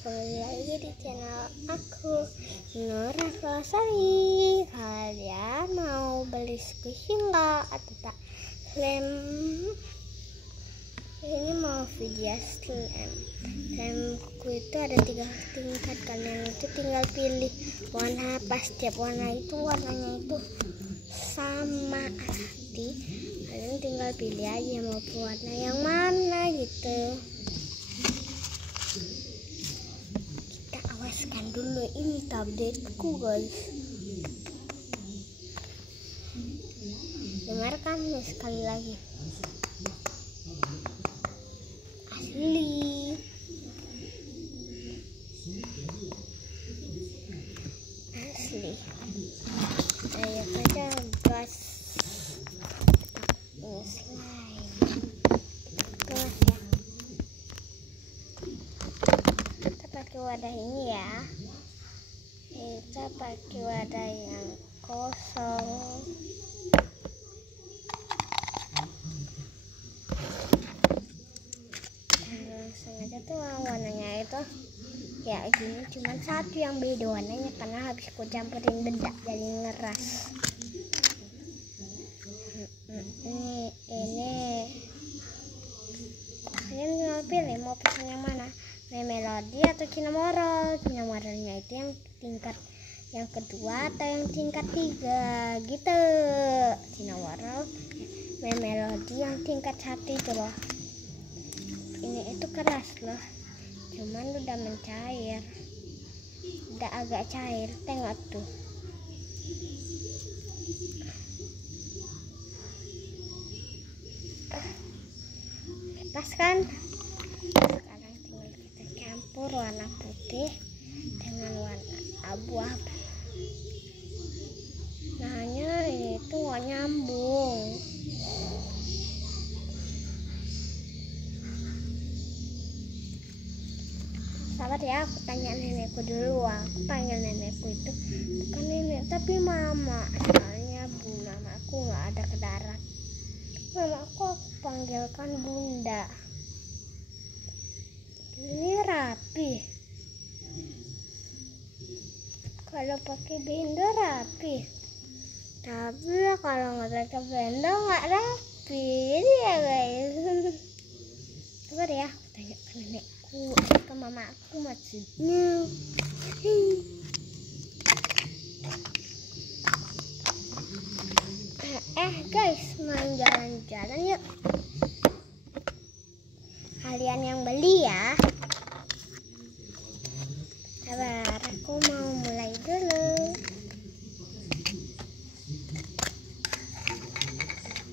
kembali lagi di channel aku, Nur Raflasari. Kalian mau beli squishy enggak atau tak? Ini mau video slamku itu ada 3 tingkat. Kalian itu tinggal pilih warna, pas setiap warna itu warnanya itu sama. Nanti kalian tinggal pilih aja mau warna yang mana gitu. Kita awaskan dulu ini tabletku guys. Dengarkan nih sekali lagi. Asli. Ayo kita gas slime. Gas ya. Kita pakai wadah ini ya. Kita pakai wadah yang kosong. Sengaja tuh warnanya itu ya gini, cuman satu yang beda warnanya karena habis aku campurin bedak jadi ngeras. Ini kalian tinggal pilih mau pesan yang mana, Melody atau Cinnamoroll. Cinnamorollnya itu yang tingkat yang kedua atau yang tingkat 3 gitu. Cinnamoroll, Melody yang tingkat 1 itu loh. Ini itu keras loh, cuman udah mencair, udah agak cair, tengok tuh. Pas kan? Sekarang tinggal kita campur warna putih dengan warna abu-abu. Nahnya itu nggak nyambung. Sabar ya, aku tanya nenekku dulu. Aku panggil nenekku itu bukan nenek tapi mama, soalnya mamaku nggak ada ke darat. Mamaku aku panggilkan bunda. Ini rapi, kalau pakai benda rapi, tapi kalau nggak pakai benda nggak rapi. Ini ya guys. Sabar ya, aku tanya ke nenekku, ke mamaku maksudnya. Guys, main jalan-jalan yuk. Kalian yang beli ya. Sabar, aku mau mulai dulu.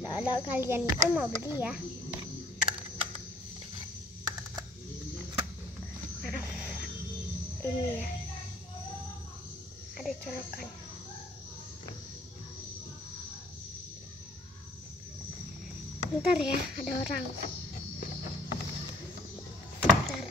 Kalau kalian itu mau beli ya. Maaf, ini ya, ada colokan. Bentar ya, ada orang. Bentar.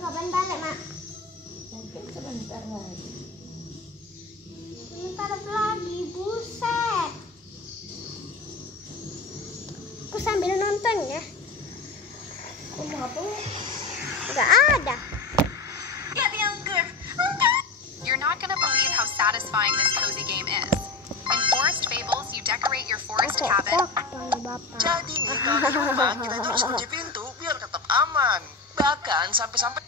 Kapan balik, Mak? Mungkin sebentar lagi. Sebentar lagi, buset. Aku sambil nonton ya. Kamu apa? Gak ada. You're not gonna believe how satisfying this cozy game is. In Forest Fables, you decorate your forest cabin. Jadi nih, kalau di rumah kita itu harus kunci pintu biar tetap aman. Bahkan sampai-sampai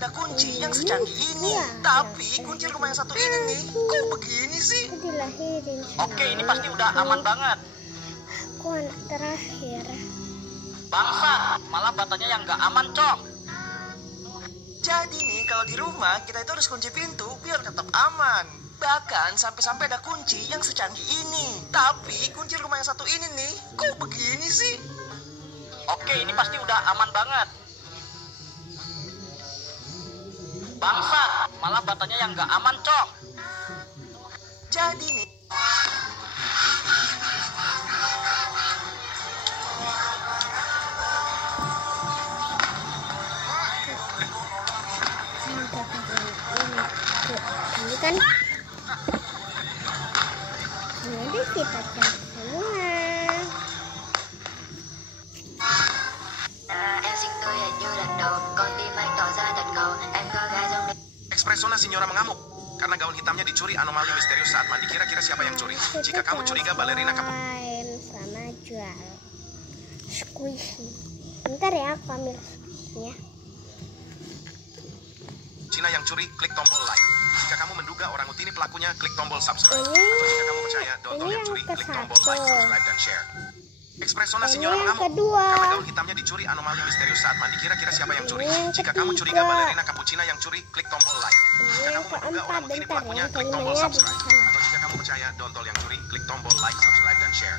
ada kunci yang secanggih ini. Tapi kunci rumah yang satu ini nih, kok begini sih? Aku dilahirin. Oke, ini pasti udah aman banget. Aku anak terakhir. Bangsa, malah batanya yang gak aman, Cok. Jadi nih, kalau di rumah kita itu harus kunci pintu biar tetap aman. Bahkan sampai-sampai ada kunci yang secanggih ini. Tapi kunci rumah yang satu ini nih, kok begini sih? Oke, ini pasti udah aman banget. Bangsa, malah batanya yang gak aman, Cok. Jadi nih. Ini kan jadi kita cari semua. Em xin tôi hình như lần đầu con tim anh tỏ ra thật ngầu. Em có gái trong đêm. Ekspresona Signora mengamuk karena gaun hitamnya dicuri anomali misterius saat mandi. Kira-kira siapa yang curi? Jika kamu curiga balerina kamu sama jual squishy. Bentar ya, aku ambil squishy-nya. Cina yang curi, klik tombol like. Jika kamu menduga orang ini pelakunya, klik tombol subscribe. Ini- Atau jika kamu percaya Dotol ini yang curi, yang klik tombol ke-1. like, subscribe, dan share. Ekspresona Ini Signora yang mengamuk kedua. karena gaun hitamnya dicuri anomali misterius saat mandi. Kira-kira siapa yang curi? Ini yang Jika kamu ketiga. curiga balerina Cappuccina yang curi, klik tombol like. Ini Jika yang kamu menduga keempat, orang ini bentar pelakunya, ya, klik tombol kelimanya subscribe. di sana. Atau jika kamu percaya Dotol yang curi, klik tombol like, subscribe, dan share.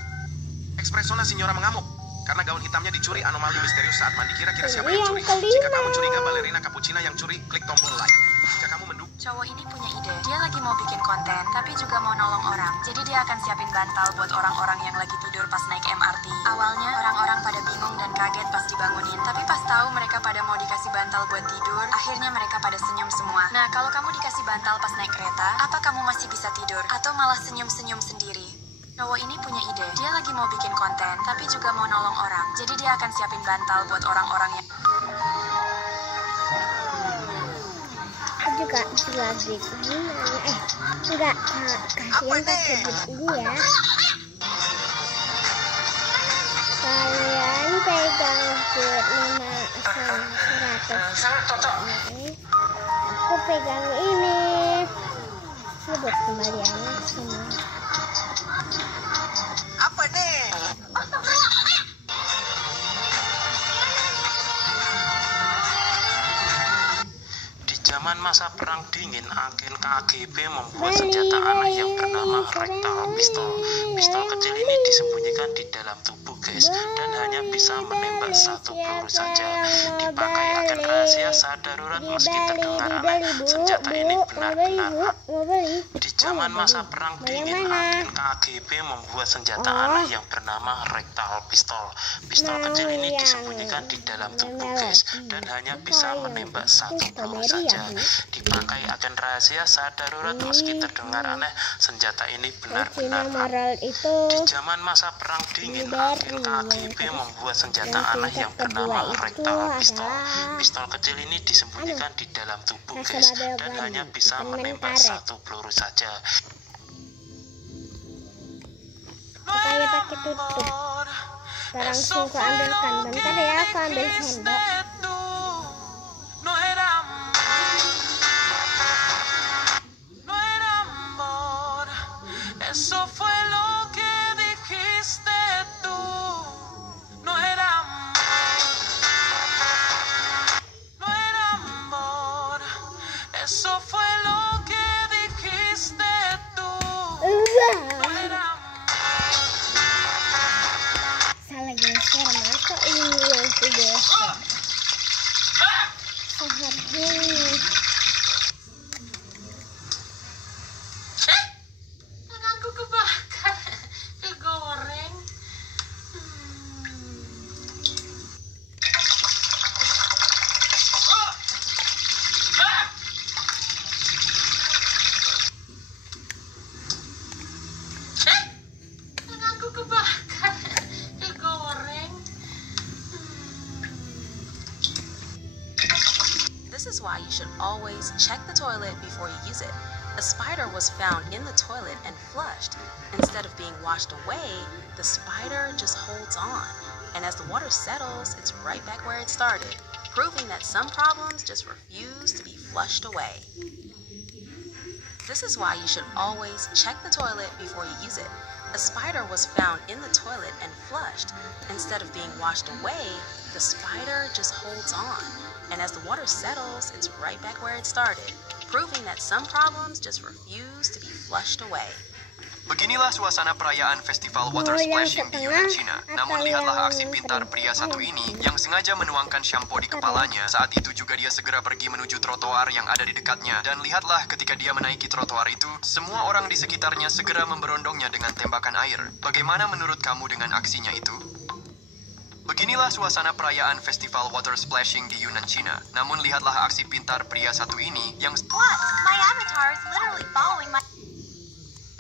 Ekspresona Signora mengamuk karena gaun hitamnya dicuri anomali misterius saat mandi. Kira-kira siapa Ini yang yang curi? kelima. Jika kamu curiga balerina Cappuccina yang curi, klik tombol like. Jika kamu menduga Cowok ini punya ide. Dia lagi mau bikin konten, tapi juga mau nolong orang. Jadi dia akan siapin bantal buat orang-orang yang lagi tidur pas naik MRT. Awalnya orang-orang pada bingung dan kaget pas dibangunin. Tapi pas tahu mereka pada mau dikasih bantal buat tidur, akhirnya mereka pada senyum semua. Nah, kalau kamu dikasih bantal pas naik kereta, apa kamu masih bisa tidur? Atau malah senyum-senyum sendiri? Cowok ini punya ide. Dia lagi mau bikin konten, tapi juga mau nolong orang. Jadi dia akan siapin bantal buat orang-orang yang... Aku juga lagi gimana? Enggak, kasihan pakai duit ini ya. Kalian pegang duit 500. Sangat cocok. Aku pegang ini. Ini buat kembaliannya semua. Apa nih? Di zaman masa perang dingin, agen KGB membuat senjata aneh yang bernama rectal pistol. Pistol kecil ini disembunyikan di dalam tubuh guys, dan hanya bisa menembak satu peluru saja. Dipakai agen rahasia saat darurat meski terdengar aneh. Senjata ini benar-benar di zaman masa perang dingin, agen KGB membuat senjata aneh yang bernama rectal pistol. Pistol kecil ini disembunyikan di dalam tubuh guys, dan hanya bisa menembak satu peluru saja. Dipakai agen rahasia saat darurat meski terdengar aneh. Senjata ini benar-benar Moral itu di zaman masa perang dingin, agen KGB membuat senjata aneh yang bernama rectal pistol. Pistol kecil ini disembunyikan di dalam tubuh guys, dan hanya bisa menembak satu peluru saja. kayak pakai tutup. Langsung aku ambilkan. Bentar ya, aku ambil sendok. Eso fue lo que dijiste tú, no era amor, no era amor, eso fue lo que dijiste tú, no era amor. Salah geser, masa ini yang digeser. Seharusnya Tanganku kebakar, kegoreng. Tanganku kebakar, kegoreng. This is why you should always check the toilet before you use it. A spider was found in the toilet and flushed. Instead of being washed away, the spider just holds on. And as the water settles, it's right back where it started. proving that some problems just refuse to be flushed away. This is why you should always check the toilet before you use it. A spider was found in the toilet and flushed. Instead of being washed away, the spider just holds on. And as the water settles, it's right back where it started, proving that some problems just refuse to be flushed away. Beginilah suasana perayaan festival water splashing di Yunan, Cina. Namun lihatlah aksi pintar pria satu ini yang sengaja menuangkan shampoo di kepalanya. Saat itu juga dia segera pergi menuju trotoar yang ada di dekatnya. Dan lihatlah ketika dia menaiki trotoar itu, semua orang di sekitarnya segera memberondongnya dengan tembakan air. Bagaimana menurut kamu dengan aksinya itu? Beginilah suasana perayaan festival water splashing di Yunan, Cina. Namun lihatlah aksi pintar pria satu ini yang... What? My avatar is literally following my...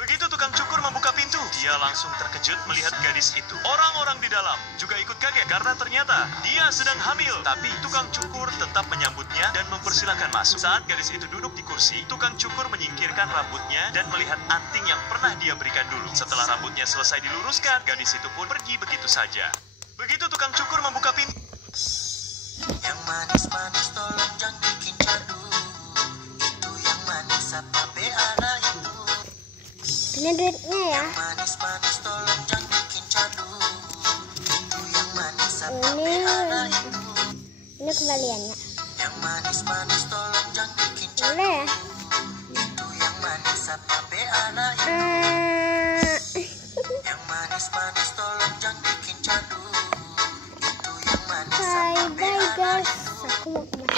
Begitu tukang cukur membuka pintu, dia langsung terkejut melihat gadis itu. Orang-orang di dalam juga ikut kaget karena ternyata dia sedang hamil. Tapi tukang cukur tetap menyambutnya dan mempersilahkan masuk. Saat gadis itu duduk di kursi, tukang cukur menyingkirkan rambutnya dan melihat anting yang pernah dia berikan dulu. Setelah rambutnya selesai diluruskan, gadis itu pun pergi begitu saja. Begitu tukang cukur membuka pintu. Yang manis-manis tolong jangan bikin jadul. Itu yang manis apa beana itu. Ini duitnya ya. Yang manis-manis tolong jangan bikin jadul. Itu yang manis apa beana itu. Ini kembaliannya. Yang manis-manis tolong jangan bikin jadul. Boleh ya? Itu yang manis apa beana itu. Yang manis-manis tolong jangan bikin jadul. Itu yang manis apa Bye beana guys. itu. Aku mau kemana?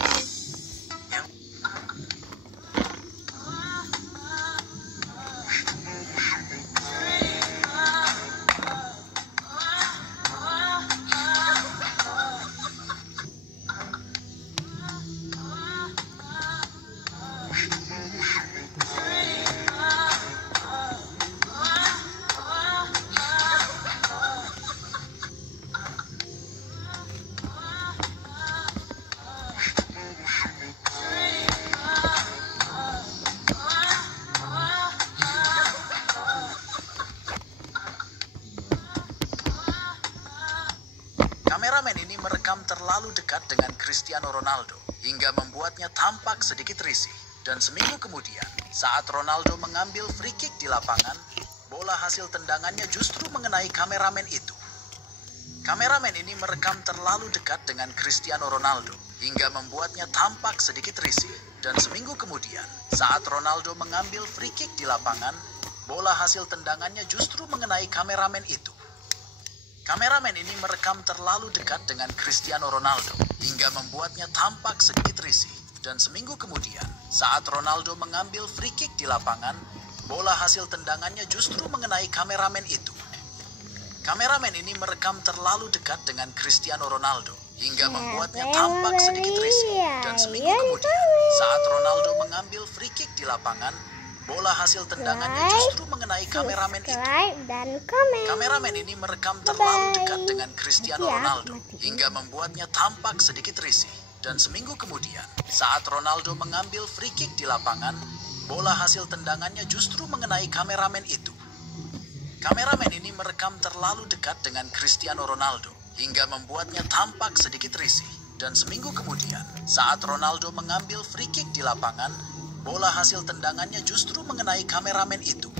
Kameramen ini merekam terlalu dekat dengan Cristiano Ronaldo hingga membuatnya tampak sedikit risih. Dan seminggu kemudian, saat Ronaldo mengambil free kick di lapangan, bola hasil tendangannya justru mengenai kameramen itu. Kameramen ini merekam terlalu dekat dengan Cristiano Ronaldo hingga membuatnya tampak sedikit risih. Dan seminggu kemudian, saat Ronaldo mengambil free kick di lapangan, bola hasil tendangannya justru mengenai kameramen itu. Kameramen ini merekam terlalu dekat dengan Cristiano Ronaldo hingga membuatnya tampak sedikit risih. Dan seminggu kemudian, saat Ronaldo mengambil free kick di lapangan, bola hasil tendangannya justru mengenai kameramen itu. Kameramen ini merekam terlalu dekat dengan Cristiano Ronaldo hingga membuatnya tampak sedikit risih. Dan seminggu kemudian, saat Ronaldo mengambil free kick di lapangan, bola hasil tendangannya justru mengenai kameramen itu. Kameramen ini merekam terlalu dekat dengan Cristiano Ronaldo hingga membuatnya tampak sedikit risih. Dan seminggu kemudian, saat Ronaldo mengambil free kick di lapangan, bola hasil tendangannya justru mengenai kameramen itu. Kameramen ini merekam terlalu dekat dengan Cristiano Ronaldo hingga membuatnya tampak sedikit risih. Dan seminggu kemudian, saat Ronaldo mengambil free kick di lapangan, bola hasil tendangannya justru mengenai kameramen itu.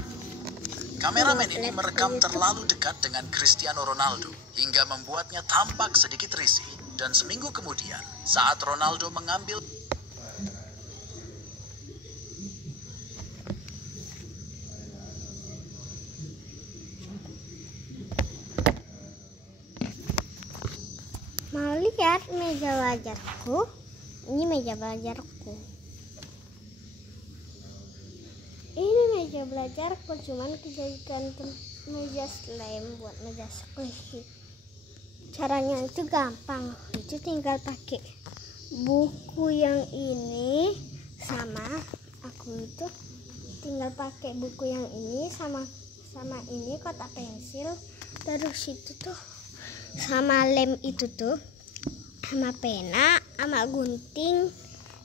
Kameramen ini merekam terlalu dekat dengan Cristiano Ronaldo hingga membuatnya tampak sedikit risih. Dan seminggu kemudian, saat Ronaldo mengambil... Mau lihat meja belajarku? Ini meja belajarku. Ini meja belajarku, cuman dijadikan meja slime buat meja squishy. Caranya itu gampang, itu tinggal pakai buku yang ini sama aku itu tinggal pakai buku yang ini sama ini kotak pensil, terus itu tuh sama lem itu tuh sama pena sama gunting,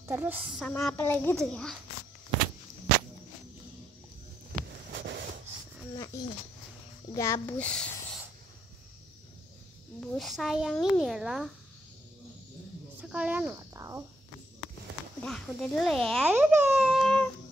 terus sama apa lagi tuh ya, sama ini gabus busa yang ini loh, kalian nggak tahu. Udah dulu ya. Dadah.